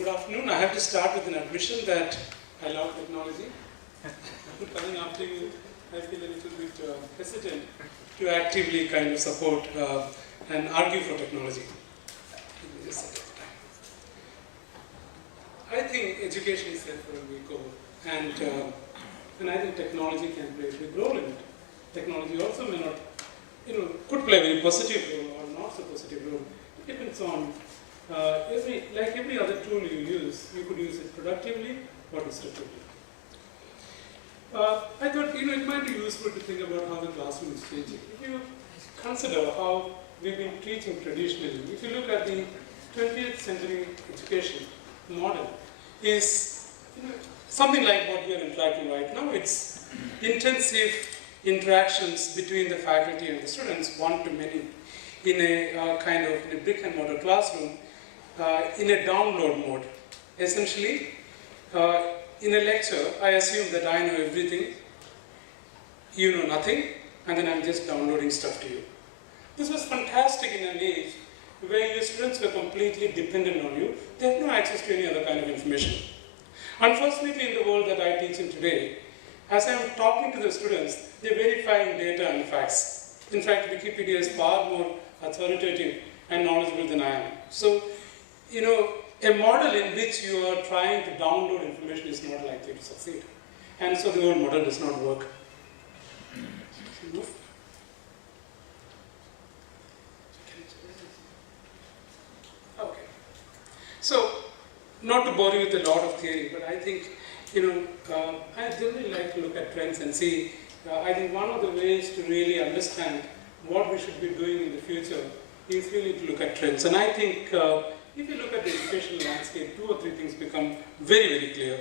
Good afternoon. I have to start with an admission that I love technology. Coming after you, I feel a little bit hesitant to actively kind of support and argue for technology. I think education is set for a big goal, and I think technology can play a big role in it. Technology also may not, could play a very positive role or not so positive role. It depends on like every other tool you use, you could use it productively or destructively. I thought it might be useful to think about how the classroom is changing. If you consider how we've been teaching traditionally, if you look at the 20th century education model, is something like what we are interacting right now. It's intensive interactions between the faculty and the students, one to many, in a kind of in a brick and mortar classroom, in a download mode. Essentially, in a lecture, I assume that I know everything, you know nothing, and then I'm just downloading stuff to you. This was fantastic in an age where your students were completely dependent on you. They have no access to any other kind of information. Unfortunately, in the world that I teach in today, as I'm talking to the students, they're verifying data and facts. In fact, Wikipedia is far more authoritative and knowledgeable than I am. So, a model in which you are trying to download information is not likely to succeed. And so the old model does not work. Okay. So, not to bore you with a lot of theory, but I think, I generally like to look at trends and see, I think one of the ways to really understand what we should be doing in the future is really to look at trends. And I think if you look at the educational landscape, two or three things become very, very clear.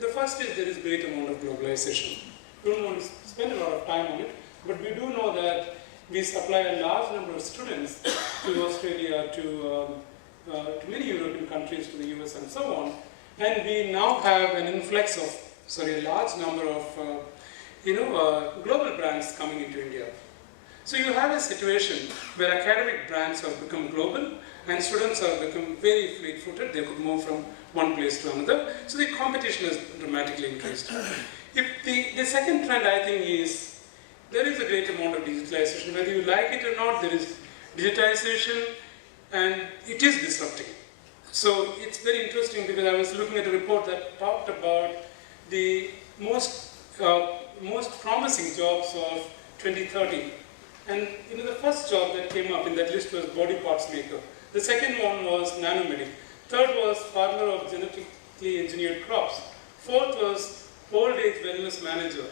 The first is there is great amount of globalization. We don't want to spend a lot of time on it, but we do know that we supply a large number of students to Australia, to many European countries, to the US and so on. And we now have an influx of, a large number of, global brands coming into India. So you have a situation where academic brands have become global and students have become very fleet-footed. They could move from one place to another. So the competition has dramatically increased. If the second trend, I think, is there is a great amount of digitalization. Whether you like it or not, there is digitization and it is disrupting. So it's very interesting because I was looking at a report that talked about the most promising jobs of 2030. And the first job that came up in that list was body parts maker. The second one was nanomedic. Third was farmer of genetically engineered crops. Fourth was old age wellness manager.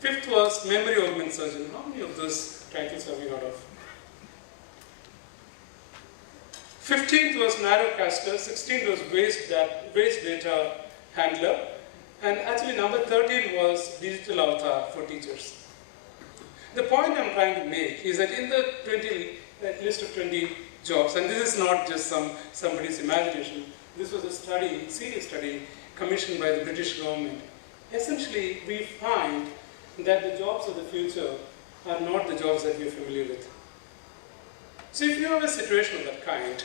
Fifth was memory augment surgeon. How many of those titles have you heard of? 15th was narrowcaster. 16th was waste data handler. And actually number 13 was digital avatar for teachers. The point I'm trying to make is that in the list of 20 jobs, and this is not just somebody's imagination, this was a study, serious study, commissioned by the British government. Essentially, we find that the jobs of the future are not the jobs that we're familiar with. So if you have a situation of that kind,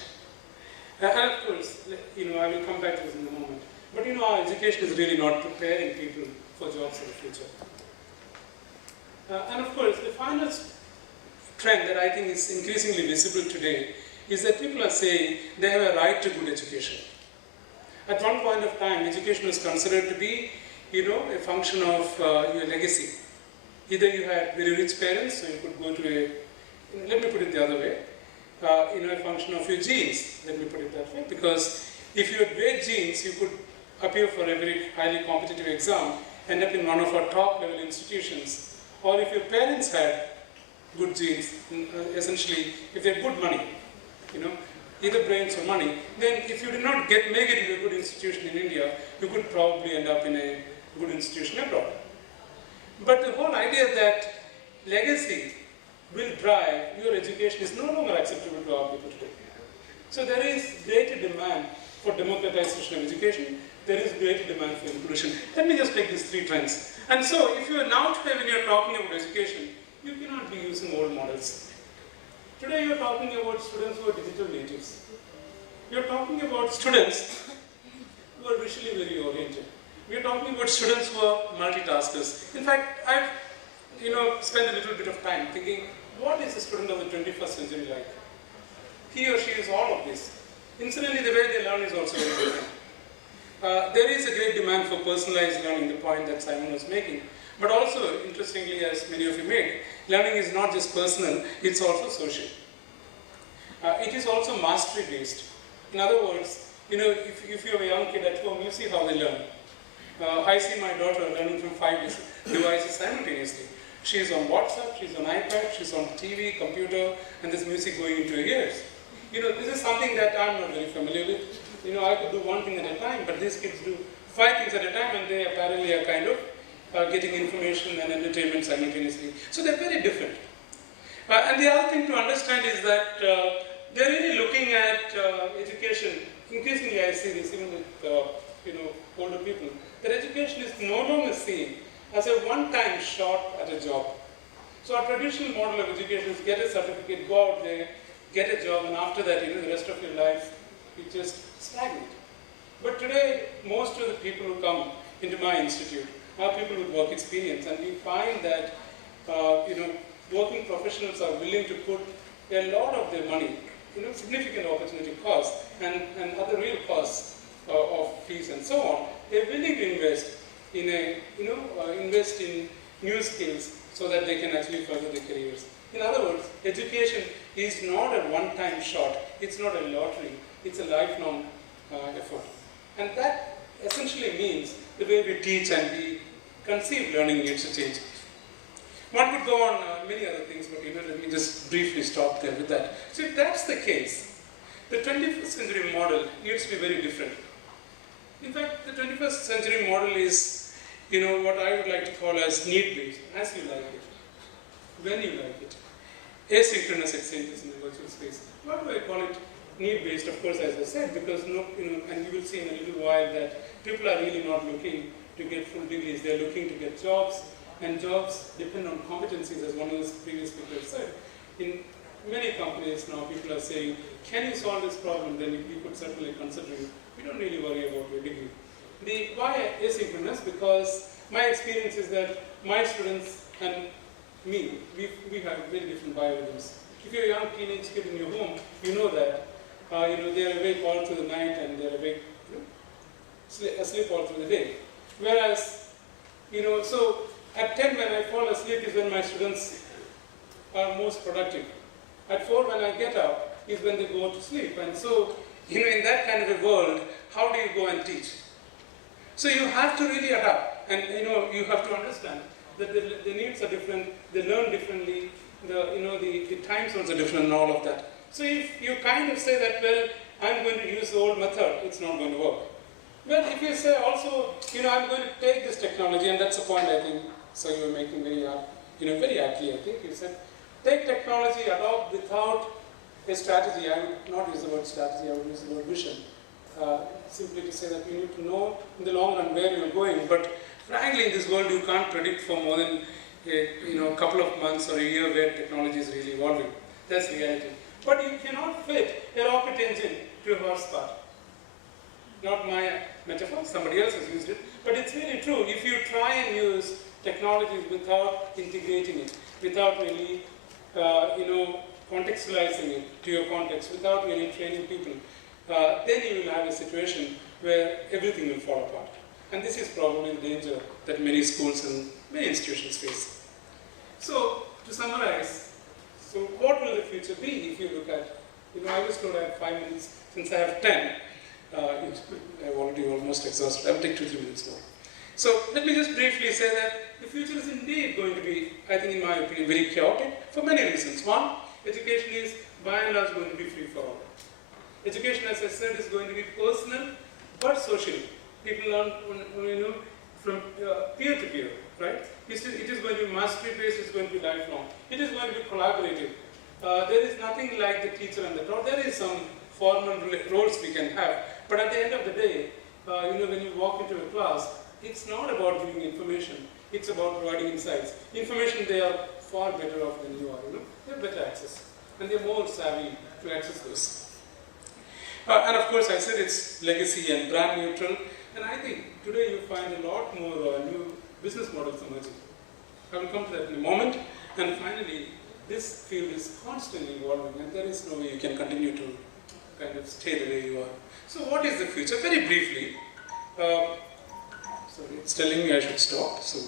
and of course, I will come back to this in a moment, but our education is really not preparing people for jobs of the future. And of course, the final trend that I think is increasingly visible today is that people are saying they have a right to good education. At one point of time, education was considered to be, a function of your legacy. Either you had very rich parents, so you could go to let me put it the other way, a function of your genes, let me put it that way, because if you had great genes, you could appear for a very highly competitive exam, end up in one of our top level institutions. Or if your parents had good genes, essentially, if they had good money, either brains or money, then if you did not make it into a good institution in India, you could probably end up in a good institution abroad. But the whole idea that legacy will drive your education is no longer acceptable to our people today. So there is greater demand for democratization of education. There is greater demand for inclusion. Let me just take these three trends. And so, if you are now today, when you are talking about education, you cannot be using old models. Today, you are talking about students who are digital natives. You are talking about students who are visually very oriented. We are talking about students who are multitaskers. In fact, I've spent a little bit of time thinking, what is a student of the 21st century like? He or she is all of this. Incidentally, the way they learn is also very different. There is a great demand for personalized learning, the point that Simon was making. But also, interestingly, as many of you made, learning is not just personal, it's also social. It is also mastery-based. In other words, if you have a young kid at home, you see how they learn. I see my daughter learning from 5 devices simultaneously. She's on WhatsApp, she's on iPad, she's on TV, computer, and there's music going into her ears. This is something that I'm not very familiar with. I could do one thing at a time, but these kids do 5 things at a time, and they apparently are kind of getting information and entertainment simultaneously. So they're very different. And the other thing to understand is that they're really looking at education. Increasingly, I see this even with older people. That education is no longer seen as a one-time shot at a job. So our traditional model of education is get a certificate, go out there, get a job, and after that, the rest of your life, you just stagnate. But today, most of the people who come into my institute are people with work experience, and we find that working professionals are willing to put a lot of their money, significant opportunity costs and other real costs of fees and so on. They're willing to invest in new skills so that they can actually further their careers. In other words, education is not a one-time shot. It's not a lottery. It's a lifelong effort. And that essentially means the way we teach and we conceive learning needs to change. One could go on many other things, but let me just briefly stop there with that. So if that's the case, the 21st century model needs to be very different. In fact, the 21st century model is, what I would like to call as need-based, as you like it, when you like it. Asynchronous exchanges in the virtual space. Why do I call it need-based? Of course, as I said, because and you will see in a little while that people are really not looking to get full degrees. They're looking to get jobs, and jobs depend on competencies, as one of the previous speakers said. In many companies now, people are saying, can you solve this problem? Then we could certainly consider it. We don't really worry about your degree. Why asynchronous? Because my experience is that my students and me, we have very different biorhythms. If you're a young teenage kid in your home, you know that they're awake all through the night and they're awake, asleep all through the day. Whereas, so at 10 when I fall asleep is when my students are most productive. At 4 when I get up is when they go to sleep. And so, in that kind of a world, how do you go and teach? So you have to really adapt, and you have to understand that the needs are different, they learn differently, the time zones are different and all of that. So if you kind of say that, well, I'm going to use the old method, it's not going to work. Well, if you say also, I'm going to take this technology, and that's the point I think, so you were making very aptly, I think you said, take technology, adopt without a strategy. I would not use the word strategy, I would use the word vision. Simply to say that you need to know in the long run where you're going, but frankly in this world you can't predict for more than a couple of months or a year where technology is really evolving. That's reality. But you cannot fit a rocket engine to a horse cart. Not my metaphor, somebody else has used it, but it's really true. If you try and use technologies without integrating it, without really contextualizing it to your context, without really training people, then you will have a situation where everything will fall apart. And this is probably the danger that many schools and many institutions face. So, to summarize, so what will the future be if you look at, I was told I have 5 minutes, since I have 10, I've already almost exhausted, I'll take 2-3 minutes more. So, let me just briefly say that the future is indeed going to be, I think in my opinion, very chaotic for many reasons. One, education is by and large going to be free for all. Education, as I said, is going to be personal but social. People learn from peer to peer, right? It is going to be mastery-based, it's going to be lifelong. It is going to be collaborative. There is nothing like the teacher and the taught. There is some formal roles we can have, but at the end of the day, when you walk into a class, it's not about giving information, it's about providing insights. Information, they are far better off than you are, They have better access, and they're more savvy to access those. And of course, I said it's legacy and brand neutral. And I think today you find a lot more new business models emerging. I will come to that in a moment. And finally, this field is constantly evolving, and there is no way you can continue to kind of stay the way you are. So what is the future? Very briefly, sorry, it's telling me I should stop. So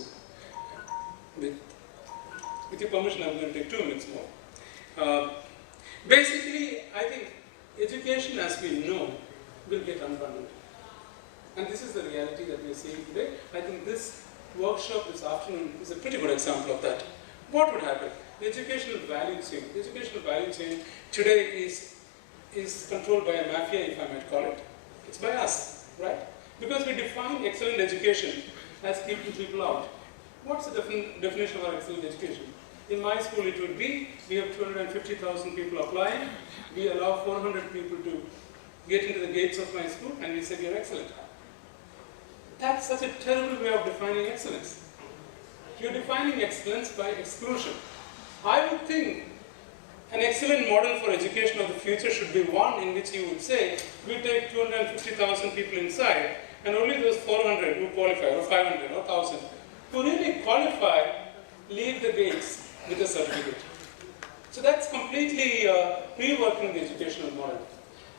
with your permission, I'm going to take 2 minutes more. Basically, I think education as we know will get unbundled. And this is the reality that we are seeing today. I think this workshop this afternoon is a pretty good example of that. What would happen? The educational value chain. The educational value chain today is controlled by a mafia, if I might call it. It's by us, right? Because we define excellent education as keeping people out. What's the definition of our excellent education? In my school, it would be, we have 250,000 people applying, we allow 400 people to get into the gates of my school, and we say you're excellent. That's such a terrible way of defining excellence. You're defining excellence by exclusion. I would think an excellent model for education of the future should be one in which you would say, we take 250,000 people inside, and only those 400 who qualify, or 500, or 1,000, who really qualify, leave the gates with a certificate. So that's completely reworking the educational model.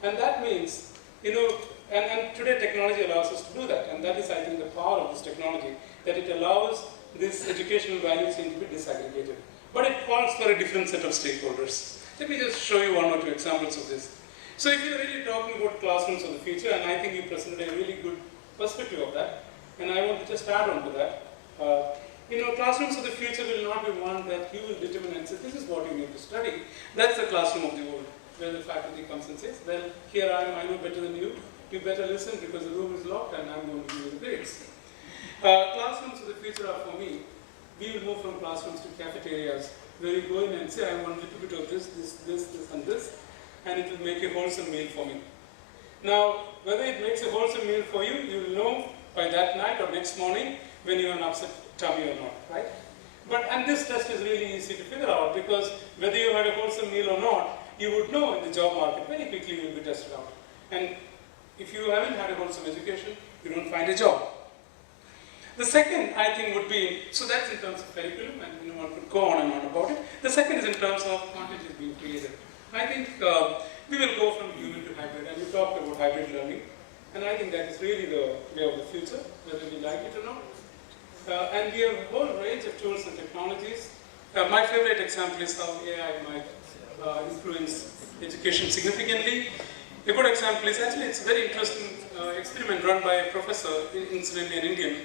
And that means, and today technology allows us to do that. And that is, I think, the power of this technology, that it allows this educational value chain to be disaggregated. But it calls for a different set of stakeholders. Let me just show you 1 or 2 examples of this. So if you're really talking about classrooms of the future, and I think you presented a really good perspective of that, and I want to just add on to that. Classrooms of the future will not be one that you will determine and say, this is what you need to study. That's the classroom of the old, where the faculty comes and says, well, here I know better than you. You better listen because the room is locked and I'm going to give you the grades. Classrooms of the future are, for me, we will move from classrooms to cafeterias, where you go in and say, I want a little bit of this, and this, and it will make a wholesome meal for me. Now, whether it makes a wholesome meal for you, you will know by that night or next morning when you have an upset tummy or not, right? And this test is really easy to figure out, because whether you had a wholesome meal or not, you would know in the job market very quickly. You will be tested out. And if you haven't had a wholesome education, you don't find a job. The second, I think, would be, so that's in terms of curriculum, and one could go on and on about it. The second is in terms of content is being created. I think we will go from human to hybrid, and you talked about hybrid learning, and I think that is really the way of the future, whether we like it or not. And we have a whole range of tools and technologies. My favorite example is how AI might influence education significantly. A good example is, actually, it's a very interesting experiment run by a professor, incidentally an Indian,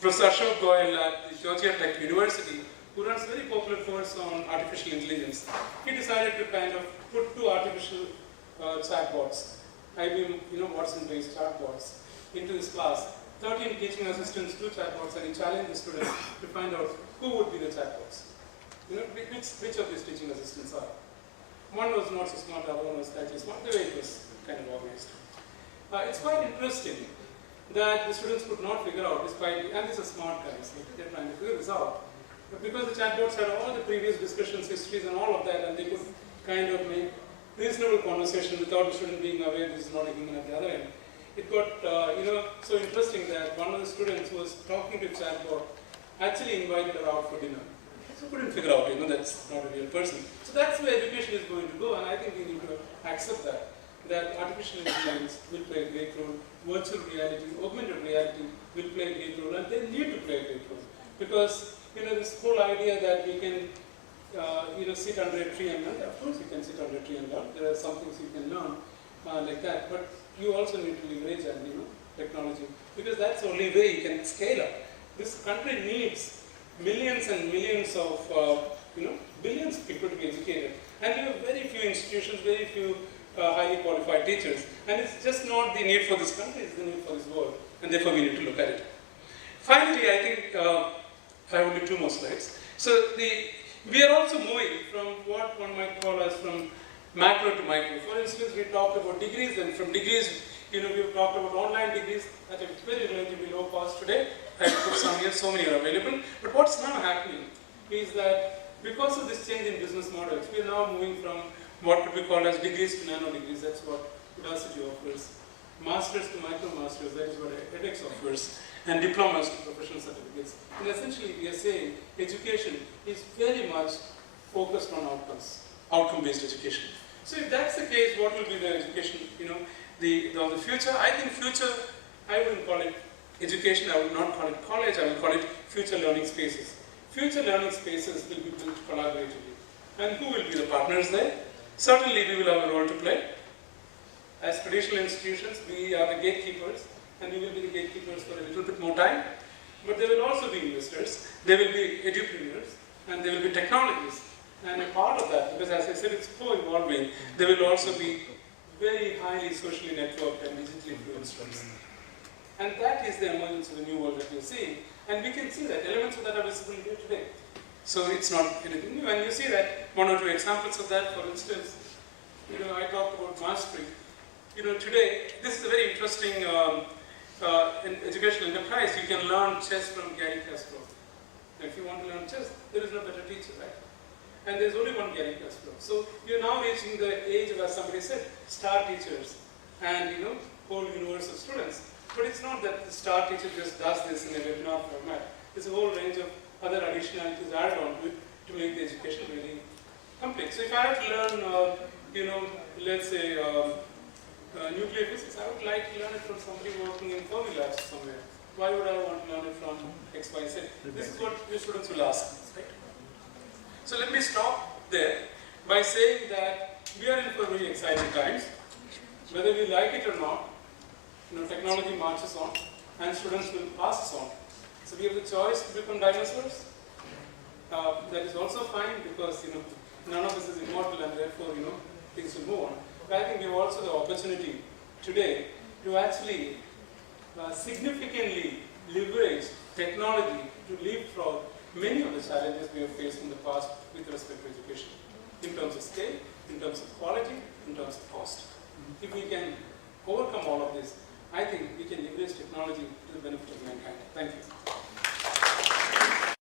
Professor Ashok Goyal at the Chairperson University, who runs a very popular course on artificial intelligence. He decided to kind of put 2 artificial chatbots, IIM, Watson-based chatbots, into this class. 13 teaching assistants, 2 chatbots, and he challenged the students to find out who would be the chatbots. Which of these teaching assistants are. One was not so smart, the other one was slightly smart. The way it was kind of organized. It's quite interesting that the students could not figure out, despite, and these are smart guys, they're trying to figure this out. But because the chatbots had all the previous discussions, histories, and all of that, and they could kind of make reasonable conversation without the student being aware this is not a human at the other end. It got, so interesting that one of the students who was talking to chatbot actually invited her out for dinner. So couldn't figure out, that's not a real person. So that's where education is going to go, and I think we need to accept that artificial intelligence will play a great role, virtual reality, augmented reality will play a great role, and they need to play a great role. Because, this whole idea that we can, sit under a tree and learn, of course you can sit under a tree and learn, there are some things you can learn like that, but you also need to leverage technology, because that's the only way you can scale up. This country needs millions and millions of, billions of people to be educated. And we have very few institutions, very few highly qualified teachers. And it's just not the need for this country, it's the need for this world. And therefore we need to look at it. Finally, I think, I will do 2 more slides. So we are also moving from what one might call as from macro to micro. For instance, we talked about degrees, and from degrees, we've talked about online degrees at a very relatively low cost today. I put some here, so many are available. But what's now happening is that because of this change in business models, we are now moving from what could be called as degrees to nano degrees. That's what Udacity offers, masters to micro-masters, that is what edX offers, and diplomas to professional certificates. And essentially we are saying education is very much focused on outcomes, outcome-based education. So if that's the case, what will be the education, the future? I think future, I wouldn't call it education, I would not call it college, I will call it future learning spaces. Future learning spaces will be built collaboratively. And who will be the partners there? Certainly we will have a role to play. As traditional institutions, we are the gatekeepers, and we will be the gatekeepers for a little bit more time. But there will also be investors, there will be edupreneurs, and there will be technologies. And a part of that, because as I said, it's co-evolving, there will also be very highly socially networked and digitally fluent students. And that is the emergence of the new world that we are seeing. And we can see that elements of that are visible here today. So it's not anything new. And you see that one or two examples of that. For instance, I talked about mastery. Today, this is a very interesting in educational enterprise. You can learn chess from Gary Kasparov. If you want to learn chess, there is no better teacher, right? And there's only one Gary Kasparov. So you're now reaching the age of, as somebody said, star teachers and whole universe of students. But it's not that the star teacher just does this in a webinar format. There's a whole range of other additionalities added on to it to make the education really complete. So if I have to learn, let's say, nuclear physics, I would like to learn it from somebody working in Fermi labs somewhere. Why would I want to learn it from X, Y, Z? This is what your students will ask, right? So let me stop there by saying that we are in for very exciting times. Whether we like it or not, technology marches on, and students will pass us on. So we have the choice to become dinosaurs. That is also fine because none of us is immortal, and therefore things will move on. But I think we have also the opportunity today to actually significantly leverage technology to leapfrog many of the challenges we have faced in the past.